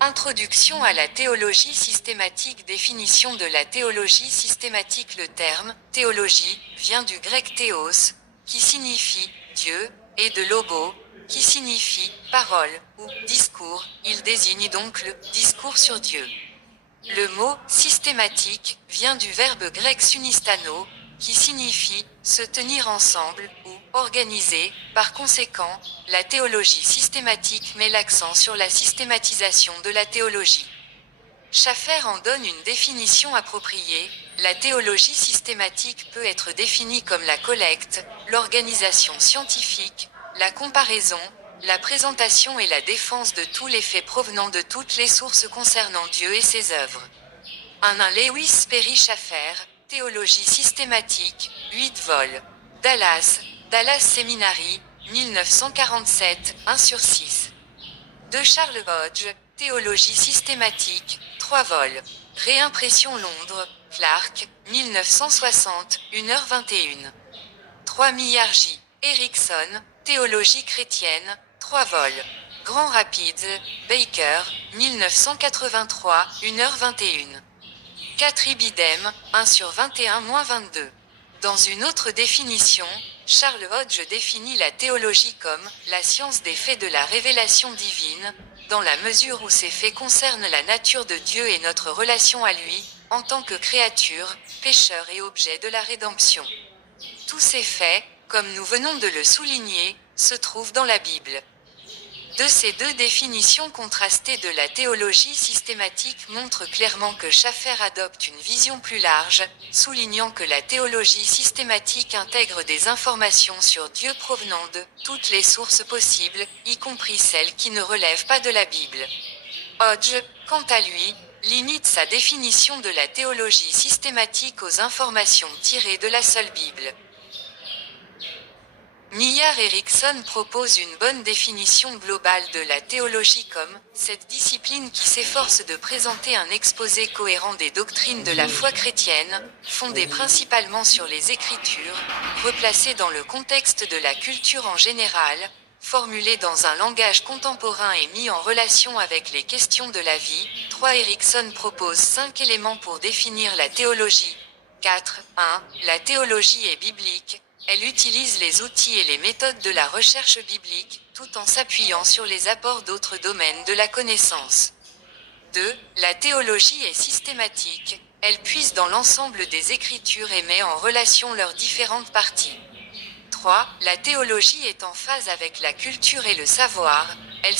Introduction à la théologie systématique. Définition de la théologie systématique. Le terme « théologie » vient du grec théos, qui signifie « Dieu », et de logo, qui signifie « parole » ou « discours ». Il désigne donc le « discours sur Dieu ». Le mot « systématique » vient du verbe grec sunistano, qui signifie « se tenir ensemble » ou « organiser ». Par conséquent, la théologie systématique met l'accent sur la systématisation de la théologie. Schaffer en donne une définition appropriée. La théologie systématique peut être définie comme la collecte, l'organisation scientifique, la comparaison, la présentation et la défense de tous les faits provenant de toutes les sources concernant Dieu et ses œuvres. 1 Lewis Perry Schaffer, Théologie systématique, 8 vol. Dallas, Dallas Seminary, 1947, 1/6. 2 Charles Hodge, Théologie systématique, 3 vol. Réimpression Londres, Clark, 1960, 1h21. 3 Millargy, Erickson, Théologie chrétienne, 3 vol. Grand Rapids, Baker, 1983, 1h21. 4 Ibidem, 1/21-22. Dans une autre définition, Charles Hodge définit la théologie comme « la science des faits de la révélation divine », dans la mesure où ces faits concernent la nature de Dieu et notre relation à lui, en tant que créature, pécheur et objet de la rédemption. Tous ces faits, comme nous venons de le souligner, se trouvent dans la Bible. De ces deux définitions contrastées de la théologie systématique montrent clairement que Schaffer adopte une vision plus large, soulignant que la théologie systématique intègre des informations sur Dieu provenant de toutes les sources possibles, y compris celles qui ne relèvent pas de la Bible. Hodge, quant à lui, limite sa définition de la théologie systématique aux informations tirées de la seule Bible. Millar Erickson propose une bonne définition globale de la théologie comme « cette discipline qui s'efforce de présenter un exposé cohérent des doctrines de la foi chrétienne, fondée principalement sur les Écritures, replacée dans le contexte de la culture en général, formulée dans un langage contemporain et mis en relation avec les questions de la vie. » 3 Erickson propose 5 éléments pour définir la théologie. 4. 1. La théologie est biblique. Elle utilise les outils et les méthodes de la recherche biblique, tout en s'appuyant sur les apports d'autres domaines de la connaissance. 2. La théologie est systématique. Elle puise dans l'ensemble des Écritures et met en relation leurs différentes parties. 3. La théologie est en phase avec la culture et le savoir. Elle